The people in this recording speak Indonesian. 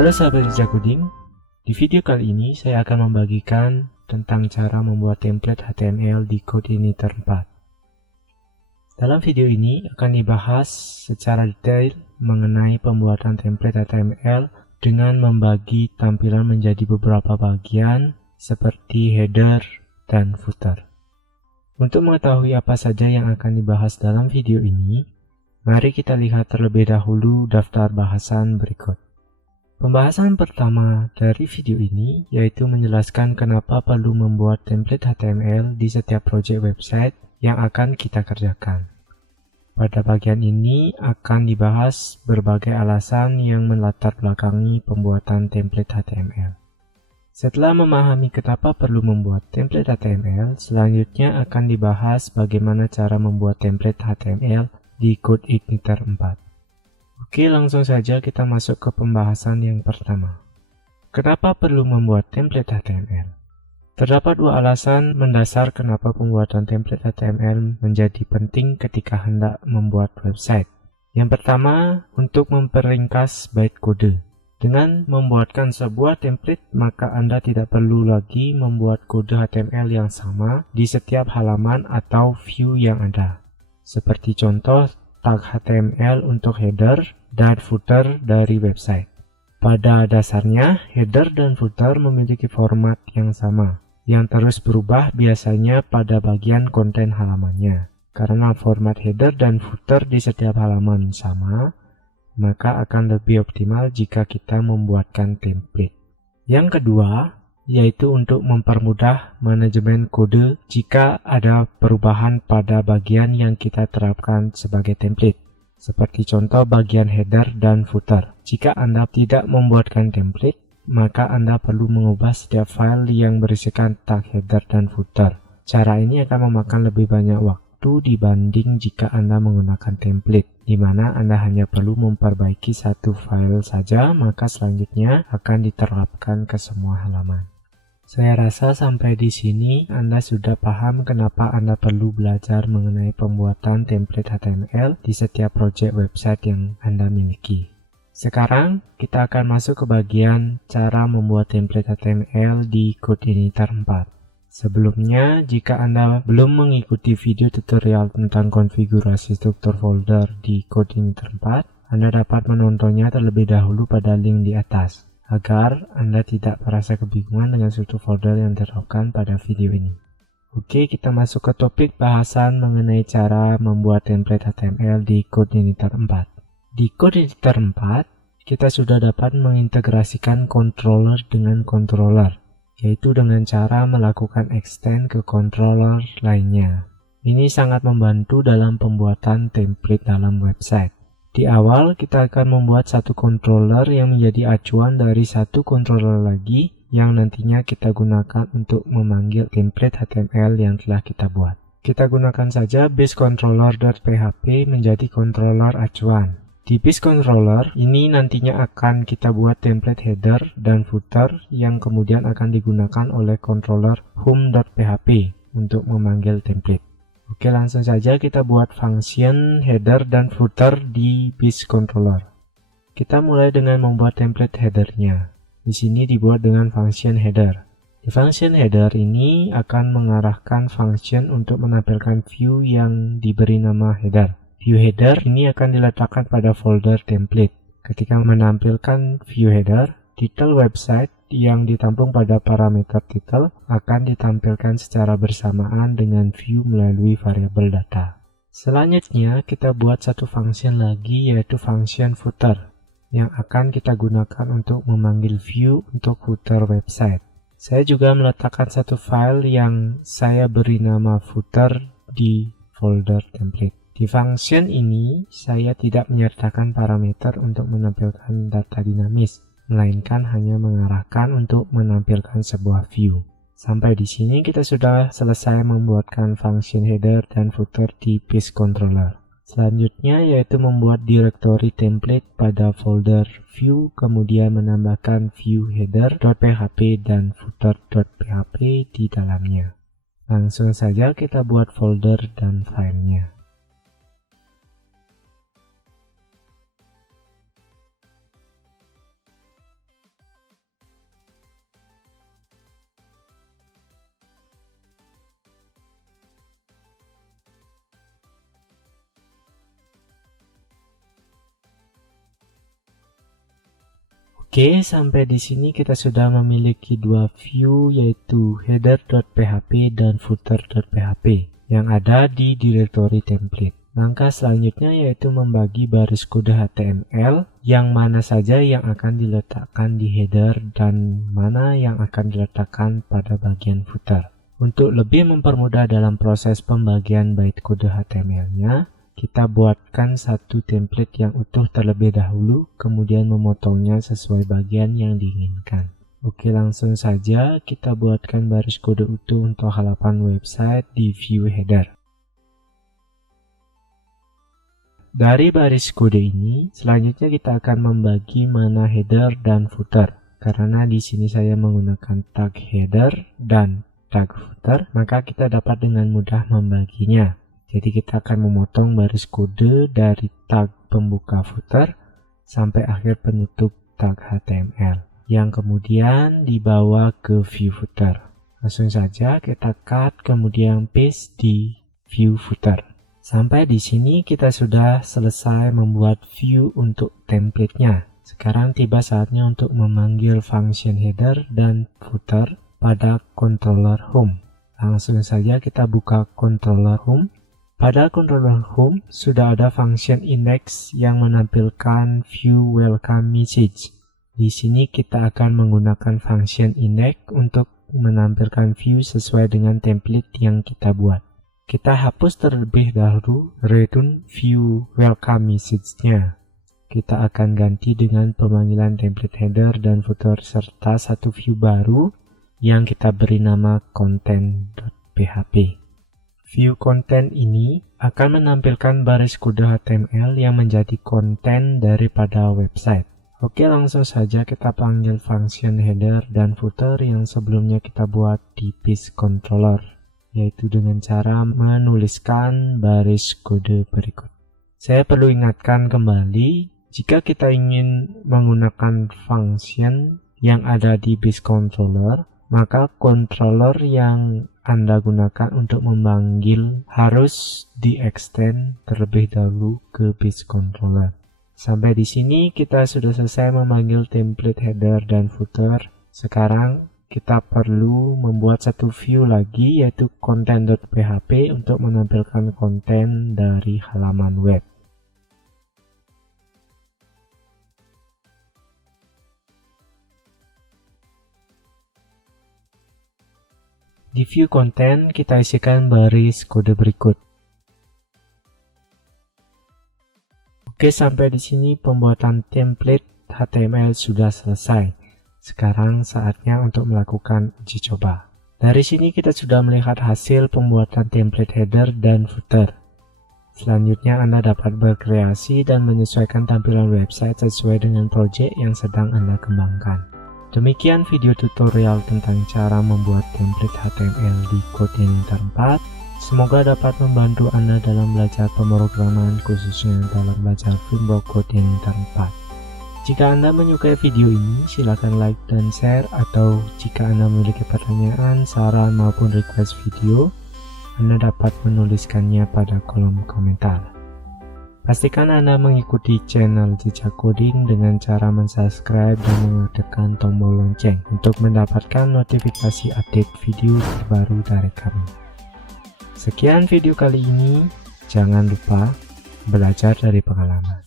Halo sahabat Jejak Coding, di video kali ini saya akan membagikan tentang cara membuat template HTML di CodeIgniter 4. Dalam video ini akan dibahas secara detail mengenai pembuatan template HTML dengan membagi tampilan menjadi beberapa bagian seperti header dan footer. Untuk mengetahui apa saja yang akan dibahas dalam video ini, mari kita lihat terlebih dahulu daftar bahasan berikut. Pembahasan pertama dari video ini yaitu menjelaskan kenapa perlu membuat template HTML di setiap project website yang akan kita kerjakan. Pada bagian ini akan dibahas berbagai alasan yang melatar belakangi pembuatan template HTML. Setelah memahami kenapa perlu membuat template HTML, selanjutnya akan dibahas bagaimana cara membuat template HTML di CodeIgniter 4. Oke, langsung saja kita masuk ke pembahasan yang pertama. Kenapa perlu membuat template HTML? Terdapat dua alasan mendasar kenapa pembuatan template HTML menjadi penting ketika hendak membuat website. Yang pertama, untuk memperingkas bait kode. Dengan membuatkan sebuah template, maka Anda tidak perlu lagi membuat kode HTML yang sama di setiap halaman atau view yang ada. Seperti contoh, tag HTML untuk header dan footer dari website. Pada dasarnya, header dan footer memiliki format yang sama, yang terus berubah biasanya pada bagian konten halamannya. Karena format header dan footer di setiap halaman sama, maka akan lebih optimal jika kita membuatkan template. Yang kedua, yaitu untuk mempermudah manajemen kode jika ada perubahan pada bagian yang kita terapkan sebagai template. Seperti contoh bagian header dan footer. Jika Anda tidak membuatkan template, maka Anda perlu mengubah setiap file yang berisikan tag header dan footer. Cara ini akan memakan lebih banyak waktu dibanding jika Anda menggunakan template, di mana Anda hanya perlu memperbaiki satu file saja, maka selanjutnya akan diterapkan ke semua halaman. Saya rasa sampai di sini Anda sudah paham kenapa Anda perlu belajar mengenai pembuatan template HTML di setiap project website yang Anda miliki. Sekarang kita akan masuk ke bagian cara membuat template HTML di CodeIgniter 4. Sebelumnya, jika Anda belum mengikuti video tutorial tentang konfigurasi struktur folder di CodeIgniter 4, Anda dapat menontonnya terlebih dahulu pada link di atas, agar Anda tidak merasa kebingungan dengan struktur folder yang diterapkan pada video ini. Oke, kita masuk ke topik bahasan mengenai cara membuat template HTML di CodeIgniter 4. Di CodeIgniter 4, kita sudah dapat mengintegrasikan controller dengan controller, yaitu dengan cara melakukan extend ke controller lainnya. Ini sangat membantu dalam pembuatan template dalam website. Di awal, kita akan membuat satu controller yang menjadi acuan dari satu controller lagi yang nantinya kita gunakan untuk memanggil template HTML yang telah kita buat. Kita gunakan saja baseController.php menjadi controller acuan. Di baseController ini nantinya akan kita buat template header dan footer yang kemudian akan digunakan oleh controller home.php untuk memanggil template. Oke, langsung saja kita buat function header dan footer di baseController. Kita mulai dengan membuat template headernya. Di sini dibuat dengan function header. Di function header ini akan mengarahkan function untuk menampilkan view yang diberi nama header. View header ini akan diletakkan pada folder template. Ketika menampilkan view header, title website yang ditampung pada parameter title akan ditampilkan secara bersamaan dengan view melalui variabel data. Selanjutnya, kita buat satu function lagi yaitu function footer yang akan kita gunakan untuk memanggil view untuk footer website. Saya juga meletakkan satu file yang saya beri nama footer di folder template. Di function ini, saya tidak menyertakan parameter untuk menampilkan data dinamis, melainkan hanya mengarahkan untuk menampilkan sebuah view. Sampai di sini kita sudah selesai membuatkan function header dan footer di baseController. Selanjutnya yaitu membuat directory template pada folder view, kemudian menambahkan view header.php dan footer.php di dalamnya. Langsung saja kita buat folder dan filenya. Oke, sampai di sini kita sudah memiliki dua view, yaitu header.php dan footer.php yang ada di direktori template. Langkah selanjutnya yaitu membagi baris kode HTML yang mana saja yang akan diletakkan di header dan mana yang akan diletakkan pada bagian footer. Untuk lebih mempermudah dalam proses pembagian bait kode HTML-nya, kita buatkan satu template yang utuh terlebih dahulu, kemudian memotongnya sesuai bagian yang diinginkan. Oke, langsung saja kita buatkan baris kode utuh untuk halaman website di view header. Dari baris kode ini, selanjutnya kita akan membagi mana header dan footer. Karena di sini saya menggunakan tag header dan tag footer, maka kita dapat dengan mudah membaginya. Jadi kita akan memotong baris kode dari tag pembuka footer sampai akhir penutup tag HTML yang kemudian dibawa ke view footer. Langsung saja kita cut kemudian paste di view footer. Sampai di sini kita sudah selesai membuat view untuk template-nya. Sekarang tiba saatnya untuk memanggil function header dan footer pada controller home. Langsung saja kita buka controller home. Pada controller home sudah ada function index yang menampilkan view welcome message. Di sini kita akan menggunakan function index untuk menampilkan view sesuai dengan template yang kita buat. Kita hapus terlebih dahulu return view welcome message-nya. Kita akan ganti dengan pemanggilan template header dan footer serta satu view baru yang kita beri nama content.php. View content ini akan menampilkan baris kode HTML yang menjadi konten daripada website. Oke, langsung saja kita panggil function header dan footer yang sebelumnya kita buat di page controller, yaitu dengan cara menuliskan baris kode berikut. Saya perlu ingatkan kembali, jika kita ingin menggunakan function yang ada di base controller, maka controller yang Anda gunakan untuk memanggil harus di-extend terlebih dahulu ke base controller. Sampai di sini kita sudah selesai memanggil template header dan footer. Sekarang kita perlu membuat satu view lagi, yaitu content.php untuk menampilkan konten dari halaman web. Di view content, kita isikan baris kode berikut. Oke, sampai di sini pembuatan template HTML sudah selesai. Sekarang saatnya untuk melakukan uji coba. Dari sini kita sudah melihat hasil pembuatan template header dan footer. Selanjutnya Anda dapat berkreasi dan menyesuaikan tampilan website sesuai dengan proyek yang sedang Anda kembangkan. Demikian video tutorial tentang cara membuat template HTML di Codeinator 4. Semoga dapat membantu Anda dalam belajar pemrograman, khususnya dalam belajar framework Codeinator 4. Jika Anda menyukai video ini, silakan like dan share, atau jika Anda memiliki pertanyaan, saran maupun request video, Anda dapat menuliskannya pada kolom komentar. Pastikan Anda mengikuti channel Jejak Coding dengan cara mensubscribe dan menekan tombol lonceng untuk mendapatkan notifikasi update video terbaru dari kami. Sekian video kali ini, jangan lupa belajar dari pengalaman.